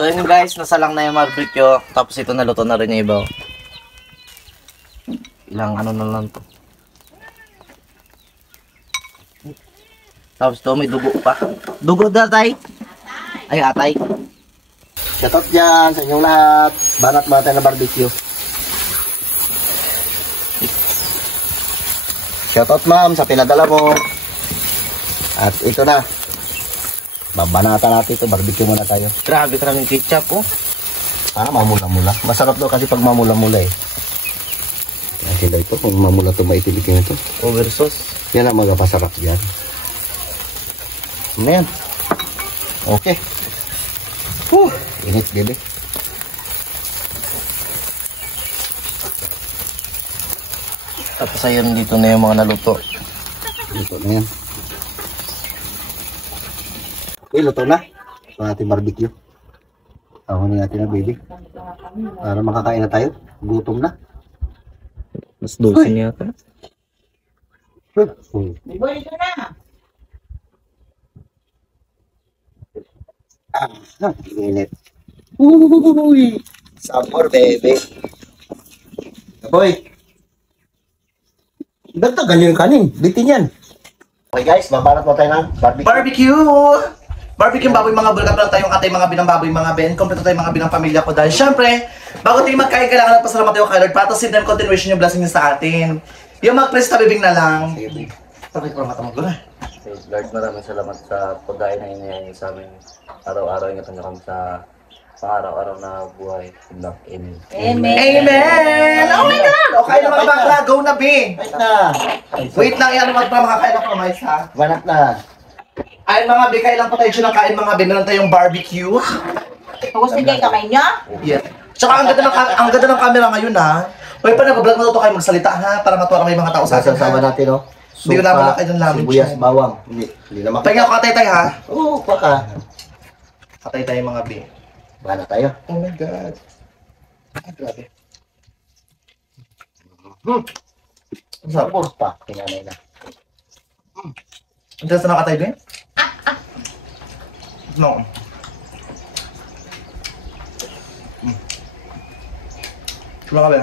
So yun guys, nasalang na yung barbecue. Tapos ito naluto na rin yung iba. Ilang ano na lang to. Tapos to may dugo pa. Dugo na tay? Ay atay. Shoutout dyan sa inyong lahat. Banat mga tayo na barbecue. Shoutout ma'am sa pinadala mo. At ito na. Babanatan natin ito. Barbecue muna tayo. Grabe karaming ketchup oh. Mamula-mula. Masarap daw kasi pag mamula-mula eh. Kasi ito, kung mamula ito, maitilikin ito. Over sauce. Yan ang magpasarap dyan. Ayan. Okay. Init, baby. Tapos ayun, dito na yung mga naluto. Luto na yan. Okay, luto na. Ito natin barbecue. Tahunin natin na, baby. Para makakain na tayo. Gutom na. Mas dulce niya ito. Balik ka na. Init. Uy! Sabor, baby. Boy. Dagdagan yung kanin. Bitin yan. Okay guys, babarat mo tayo ng barbecue. Barbecue baboy mga bulgat lang tayong atay mga binang baboy mga ben. Kompleto tayong mga binang pamilya ko dahil syempre, bago tayo magkain kailangan pasalamat tayo kay Lord para to send them continuation yung blessing niya sa atin. Yung mag-press tabibing na lang. Sabi ko mata mo gula. Lord, maraming salamat sa pagkain na inihain niyo sa amin. Araw-araw ingat niyo kami sa pang-araw-araw na buhay. Amen. Amen. Amen! Oh my God! Okay na mga bakla, go na be! Wait na. Wait lang, yan naman para makakain ako ng mais ha. Banat na. Ay mga be, kailan po tayo siya kain mga be, meron tayong barbecue. Tapos hindi yung kamay niya. Yes. Tsaka ang ganda ng camera ngayon ha. Uy, pa nag-vlog mo to kayo magsalita ha, para matuwa kami mga tao sa atin Sasama ha. natin, no? Hindi ko naman kayo ng lamin. Sibuyas, bawang. Hindi naman. Pahinga ko katay tayo ha. Oo, baka. Katay tayo mga be. Banat tayo. Oh my God. Ay, grabe. Ang sabor pa. Tinanay na. Ang dala sa nakatay din? No. Diba ka ba?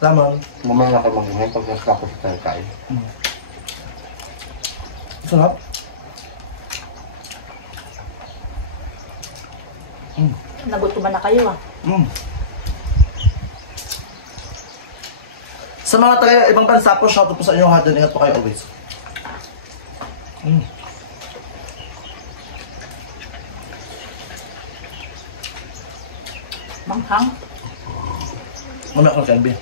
Lamang. Mamaya na kayo mag-ihay pag nasakot tayo kain. Sarap. Nagutuman na kayo ah. Sa mga taga ibang bansa po, shoutout po sa inyo ha. Ingat po kayo always. Manghang. Mamaya ko ng Ben.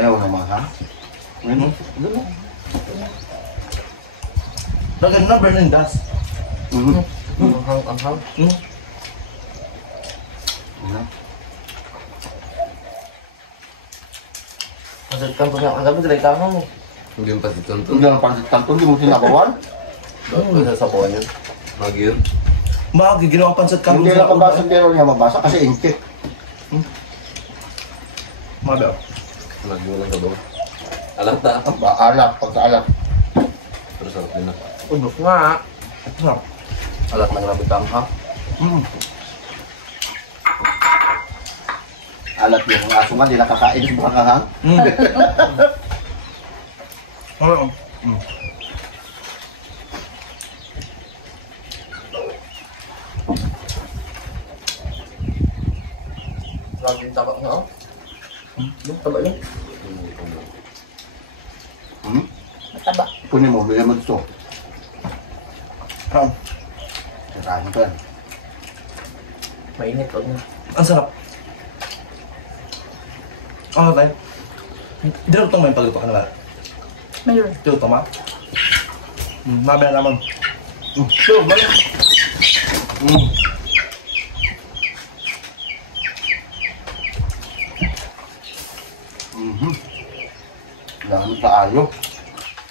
Ayaw naman, ha? Ano? Lagyan na, burning dust. Ang hang. Masagkan po siya. Ang gabi, dalay ka mo. Hindi yung pasitunto. Hindi lang pansit-tanto, hindi mo sinabawan. Sa sabawan yun. Magyun. Magi, ginawang pansat ka. Hindi lang mabasa pero niya mabasa kasi inchik. Mga bel. Nagyun lang sabawan. Alam ta. Alak, pagka-alak. Pero sarap din na. Udok nga. Sarap. Alat ng rabi tamha. Alat yung aso nga, di nakakain yung bakahang. Oo. Grabe yung tabak nga oh. Yung taba yun. Mataba. Kunin mo, bigyan mo gusto. Sirahin ko yan. Mainit o niya. Ang sarap. Ano tayo? Dinutong mo yung pagluto ka na ba? Mayroon. Dinutong mo? Mabaya naman. So, balik. Dami tayo.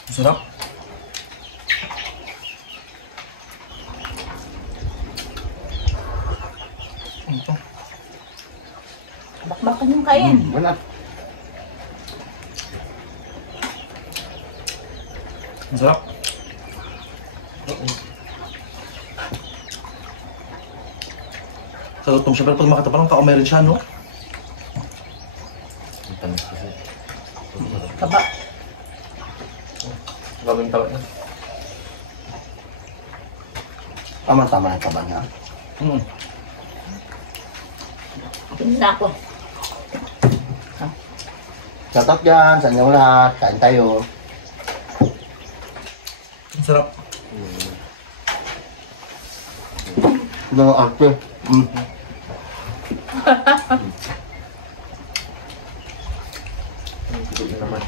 Ang sarap. Ito. Bakbakan yung kain. Wala. Ang sarap. Sa lutong siya, pero pag makita parang kaumay rin siya, no? Ang tamis kasi. Taba. Gawing tawag na. Tama-tama na tama niya. Tingin na ako. Shoutout dyan, sa inyong lahat. Kain tayo. Ang sarap. Ito ng arte. Hindi naman.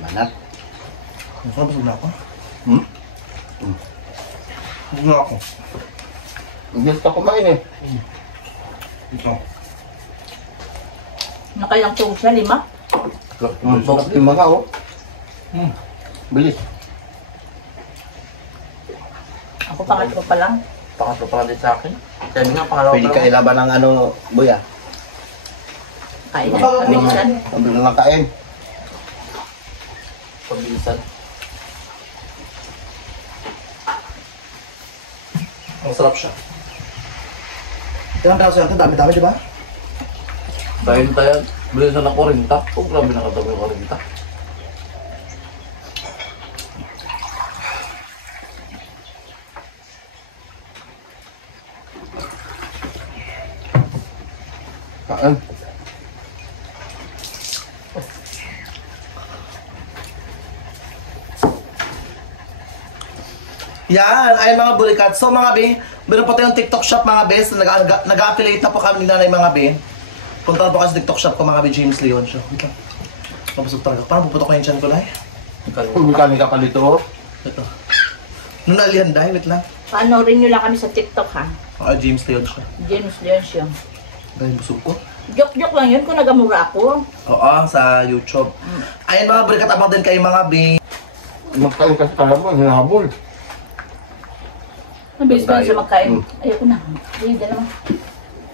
Manat. Ang sarap, busog na ako. Busog na ako. Gusto ko kumain eh. Ito. Nakailang tuwag siya, 5? Sarap yung mga oh. Bilis. Ako pangatlo pa lang. Pangatlo pa din sa akin. Sabi nga, pangalawa Pwede pa ka lang. ilaban ng ano, buya. Kain na. Pabilisan. Sabi na lang kain. Pabilisan. Ang sarap siya. Ilang peraso yan? Dami-dami, di ba? Dahil tayo, bilisan ng 40. Oh, grabe nakatawag yung 40. Kain. Yan, ay mga bulikat. So mga be, meron po tayong TikTok shop mga be. So, nag-affiliate na po kami na mga be. Punta na po kasi sa TikTok shop ko mga be, James Leon Show. Ito. Mabusog talaga. Parang puputok ko yung chan ko lang. Pagkani ka pa dito oh. Ito. Nung nalihanday, wait lang. Panoorin nyo lang kami sa TikTok, ha? James Leon Show. James Leoncio. Dahil busog ko. Joke-joke lang yun kung nagamura ako. Oo, sa YouTube. Ayan mga bulikat, abang din kayo mga be. Magkain kasi kala mo, hinahabol. Nabilis ko na siya magkain. Mm. Ayoko na. Ayun, dyan naman.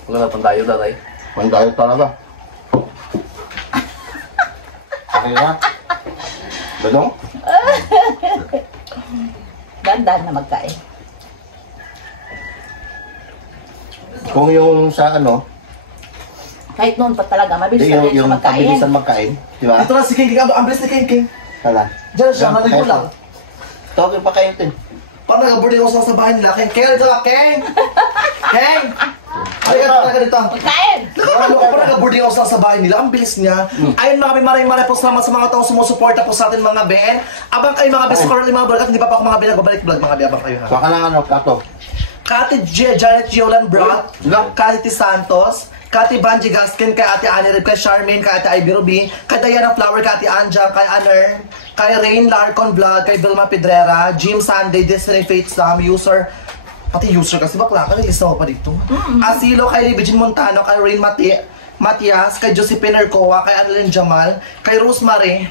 Huwag na tayo tatay. Pandayo talaga. Okay na. Badong? Dahan-dahan na magkain. Kung yung sa ano, Kahit noon pa talaga, mabilis di na yung, rin siya yung magkain. pabilisan magkain, di ba? Ito na si King King. Ang bilis ni King King. Kala. Diyan siya, Yan, narinig ko kahit lang. Tawagin pa kayo din. Parang nag-boarding ako sa bahay nila. King, King, ito na, King! King! Halika talaga dito. Magkain! Nakakaloka pa nag-boarding ako sa bahay nila. Ang bilis niya. Ayun mga maraming po salamat sa mga taong sumusuporta po sa atin mga Ben. Abang kayo mga best currently mga vlog at hindi pa po ako mga Ben nagbabalik vlog mga Ben. Abang kayo ha. Baka na ano, plato. Kati Janet Yolan Brat, Sila? Kati Santos, Kati Banji Gaskin, kay Ate Annie Rib, kay Charmaine, kay Ate Ivy Ruby, kay Diana Flower, kay Ate Anja, kay Aner, kay Rain Larcon Vlog, kay Vilma Pedrera, Jim Sunday, Destiny Faith Sam, user, pati user kasi bakla ka, nilista mo pa dito. Asilo, kay Libijin Montano, kay Rain Matias, kay Josephine Ercoa, kay Annalyn Jamal, kay Rosemary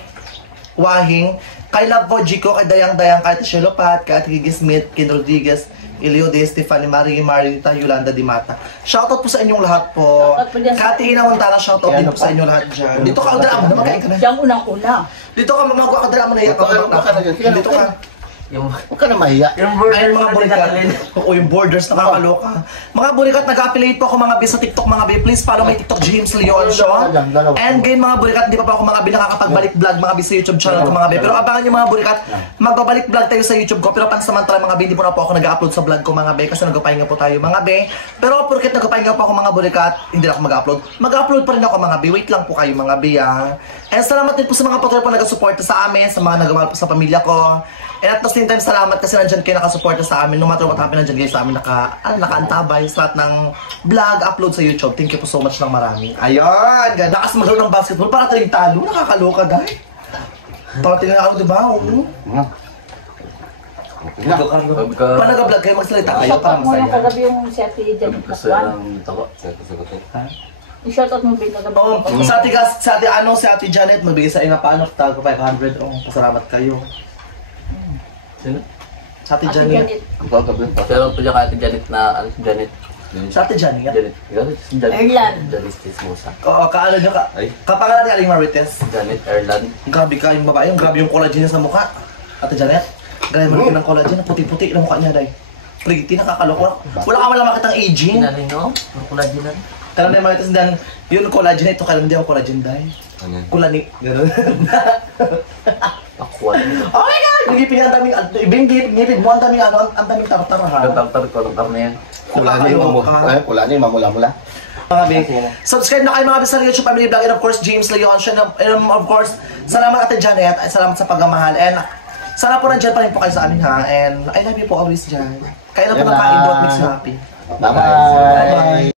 Wahing, kay Love Vojico, kay Dayang-Dayang, kay Ate Shelopat, kay Ate Gigi Smith, Ken Rodriguez, Elio De Stefani, Marie Marita, Yolanda Di Mata. Shoutout po sa inyong lahat po. Shoutout po dyan sa- Kati Ina Montana, shoutout Kaya din po sa inyong lahat dyan. Dito ka, dala mo na, magkain ka na. Siya ang unang-una. Dito ka, mamagawa ka, dala mo na yan. Dito ka. Huwag ka na mahiya. Ayun mga burikat. Oo, yung borders nakakaloka. Mga burikat, nag-affiliate po ako mga bis sa TikTok mga bis. Please follow my TikTok, James Leon Show. And again mga burikat, hindi pa po ako mga bis nakakapagbalik vlog mga bis sa YouTube channel ko mga bis. Pero abangan nyo mga burikat, magbabalik vlog tayo sa YouTube ko. Pero pansamantala mga bis, hindi po na po ako nag-upload sa vlog ko mga bis. Kasi nagpapahinga po tayo mga bis. Pero porket nagpapahinga po ako mga burikat, hindi na ako mag-upload. Mag-upload pa rin ako mga bis. Wait lang po kayo mga bis. And salamat din po sa mga patuloy po nag-suporta sa amin, sa mga nagmamahal po sa pamilya ko. And at the same time, salamat kasi nandyan kayo nakasuporta sa amin. No matter what happen, nandyan kayo sa amin nakaantabay sa lahat ng vlog, upload sa YouTube. Thank you po so much ng marami. Ayun! Lakas maglaro ng basketball. Para tayo talo. Nakakaloka, dahil. Para tayo na ako, diba? Oo. Sabi ka, Pag nag-vlog kayo, magsalita kayo Shoutout para mo yung masaya. kagabi yung si Ate Janet kasi Pascual. ng tawa. Sagot. I-shoutout mo bin kagabi. Oo, sa ate Janet, magbigay sa inyo paano, tago 500. Oo, pasalamat kayo. Sino? Sa ate Ate Janet. Janet. Shoutout po dyan kay Ate Janet na, Janet. Sa Ate Janet. Erlan. Janet Chismosa. Oo, kaano nyo ka? Ay. Kapangalan ni Aling Marites. Janet Erlan. Grabe ka yung babae, grabe yung collagen niya sa mukha. Ate Janet, grabe mo ng collagen, puti-puti na mukha niya, day. Pretty, nakakaloko. Wala ka man lang makitang aging. Kinalay no? Ang collagen na. Kailan na yung Marites, dan, yun collagen na ito, kailan hindi ako collagen, day. Ano yan? Kulani. Ganun. Aqua. Oh my God! Yung ngipin niya, ang daming, ibang ngipin mo, ang daming ano, ang daming tartar ha. Ang tartar ko ng karne yan. Pula niya yung pula niya yung mamula-mula. Mga big. Subscribe na kayo mga bis sa YouTube Family Vlog and of course James Leon siya and of course salamat Ate Janet at salamat sa pagmamahal and sana po nandiyan pa rin po kayo sa amin ha and I love you po always dyan. Kaya na po ng kain, don't mix na happy. Bye-bye.